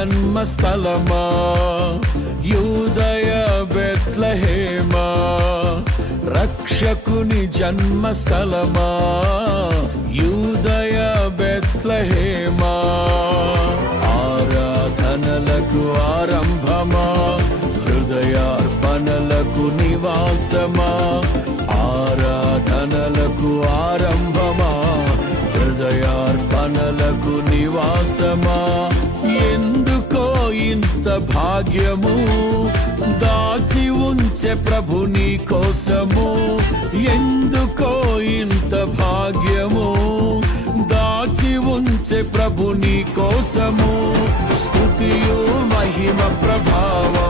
రక్షకుని జన్మస్థలమా? యూదయ బెత్లహేమా? రక్షకుని జన్మస్థలమా? యూదయ బెత్లహేమా? ఆరాధనలకు ఆరంభమా? హృదయార్పణలకు నివాసమా? ఆరాధనలకు ఆరంభమా? హృదయార్పణలకు నివాసమా? భాగ్యము. దాచి ఉంచే ప్రభు నీ కోసము. ఎందుకో ఇంత భాగ్యము. దాచి ఉంచే ప్రభు నీ కోసము. స్థుతియు మహిమ ప్రభావం.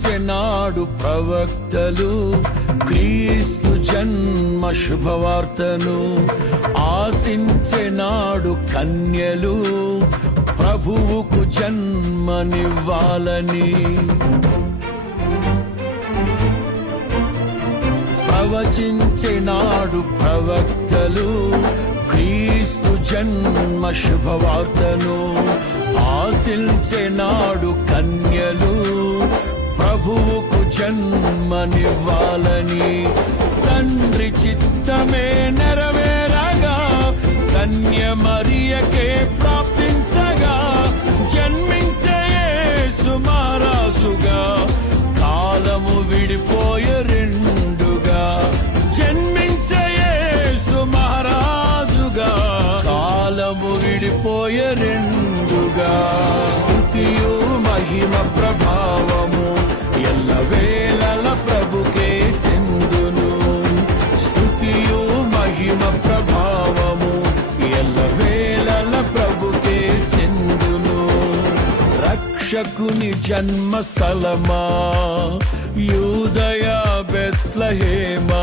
ప్రవచించెనాడు ప్రవక్తలు క్రీస్తు జన్మ శుభవార్తను ఆశించెనాడు కన్యలు ప్రభువుకు జన్మనివ్వాలని. ప్రవచించెనాడు ప్రవక్తలు క్రీస్తు జన్మ శుభవార్తను ఆశించెనాడు కన్యలు ప్రభువుకు జన్మనివ్వాలని తండ్రి చిత్తమే నెరవేరగా కన్య మరియకే ప్రాప్తించగా జన్మించే సుమారాజుగా కాలము విడిపోయే రెండుగా జన్మించే యేసు కాలము విడిపోయే రెండుగా. స్థుతియు మహిమ ప్రభు రక్షకుని జన్మస్థలమా యూదయ బెత్లహేమా?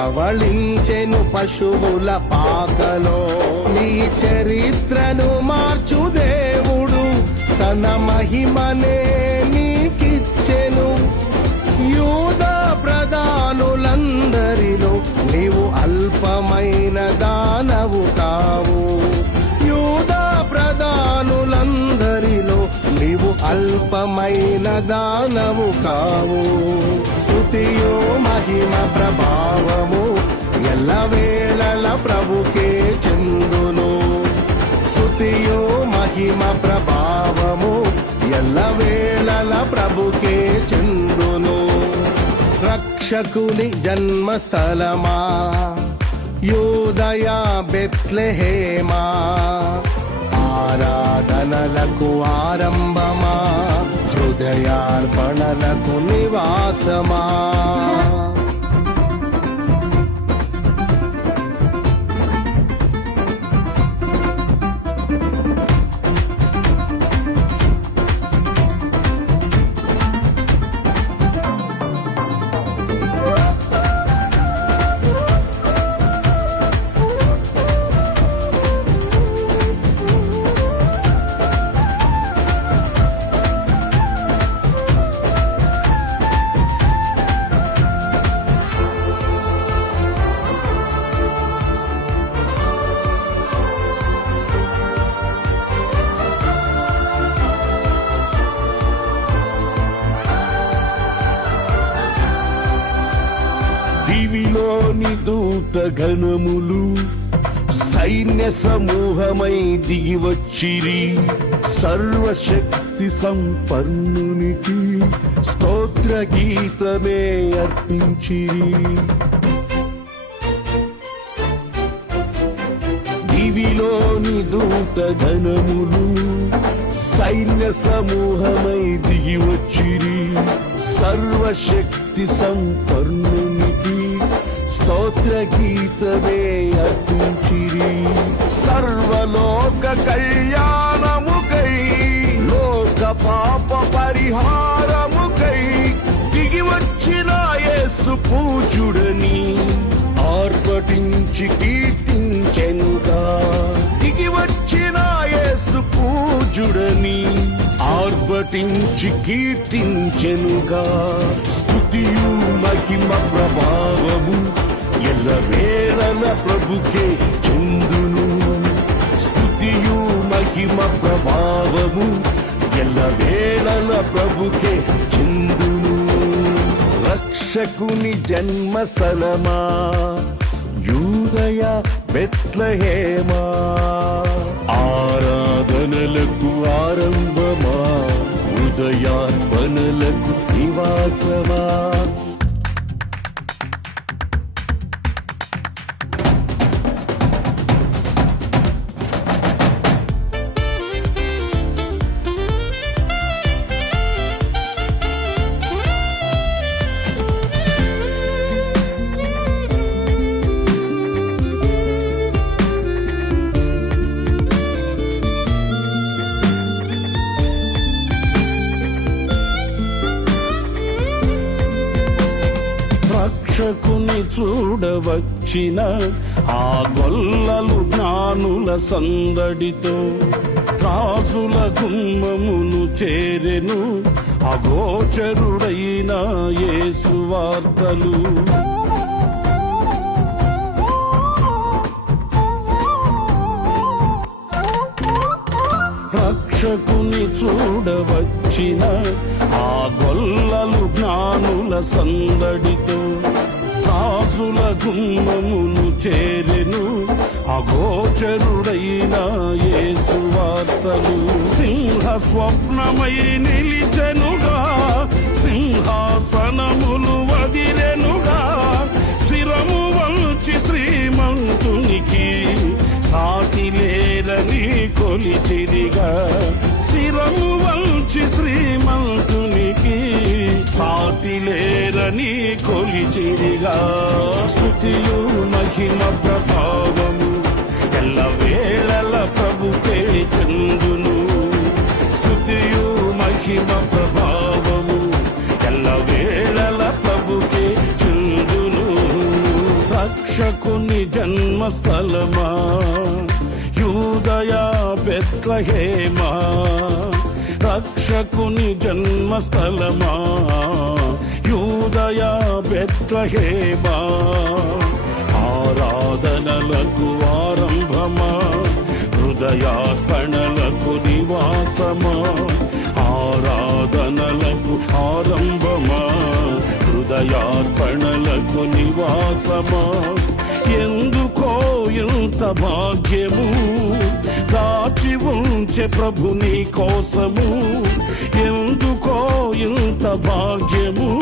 పవళించెను పశువుల పాకలో. నీ చరిత్రను మార్చు దేవుడు తన మహిమనే నీకిచ్చెను. యూద ప్రధానులందరిలో నీవు అల్పమైన దానవు కావు. యూద ప్రధానులందరిలో నీవు అల్పమైన దానవు కావు. స్థుతియో మహిమ ప్రభావము ఎల్లవేళల ప్రభుకే చెందును. స్థుతియో మహిమ ప్రభావము ఎల్లవేళల ప్రభుకే చెందును. రక్షకుని జన్మస్థలమా యూదయ బెత్లెహేమా. ఆరాధనలకు ఆరంభమా? హృదయార్పణలకు నివాసమా? గణములు ఘనములు సైన్య సమూహమై దిగివచ్చిరి. సర్వశక్తి సంపన్నునికి స్తోత్ర గీతమే అర్పించిరి. దివిలోని దూత ధనములు సైన్య సమూహమై దిగివచ్చిరి. సర్వశక్తి సంపన్నునికి స్తోత్ర గీతమే అర్పించిరి. సర్వలోక కళ్యాణముకై లోక పాప పరిహారముకై దిగి వచ్చిన యేసు పూజుడని ఆర్పటించి కీర్తించెనుగా. దిగి వచ్చిన యేసు పూజుడని ఆర్భటించి కీర్తించెనుగా. స్థుతియు మహిమ ప్రభావము ఎల్లవేళల ప్రభుకే చెందును స్తుతియు మహిమ ప్రభావము ఎల్లవేళల ప్రభుకే చెందును రక్షకుని జన్మస్థలమా యూదయ బెత్లహేమా ఆరాధనలకు ఆరంభమా హృదయార్పణలకు నివాసమా రక్షకుని చూడవచ్చిన ఆ గొల్లలు జ్ఞానుల సందడితో రాజుల గుమ్మమును చేరెను అగోచరుడైన యేసు వార్తలు. రక్షకుని చూడవచ్చిన ఆ గొల్లలు జ్ఞానుల సందడితో రాజుల గుణమును చేరెను. అగోచరుడైన యేసువార్తలు సింహ స్వప్నమై నిలిచెనుగా. సింహాసనములు వదిలెనుగా. శిరము వంచి శ్రీమంతునికి సాటి లేరని కొలిచిరిగా. శిరము వంచి శ్రీమంతునికి సాటి లేరని కొలిచిరిగా. మహిమ ప్రభావము ఎల్ల వేళల ప్రభుకే చందును. స్థుతియు మహిమ ప్రభావము ఎల్ల వేళల ప్రభుకే చందును. రక్షకుని జన్మస్థలమా యూదయ బెత్లహేమా రక్షకుని జన్మస్థలమా యూదయ బెత్లహేమా. ఆరాధనలకు ఆరంభమా? హృదయార్పణలకు నివాసమా? ఆరాధనలకు ఆరంభమా? హృదయార్పణలకు నివాసమా? ఎందుకో ఇంత భాగ్యము? దాచి ఉంచే ప్రభు నీ కోసము. ఎందుకో ఇంత భాగ్యము?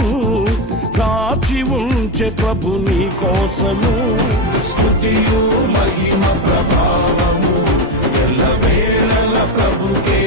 దాచి ఉంచే ప్రభు నీ కోసము. స్థుతియు మహిమ ప్రభావము. ఎల్ల వేళల ప్రభుకే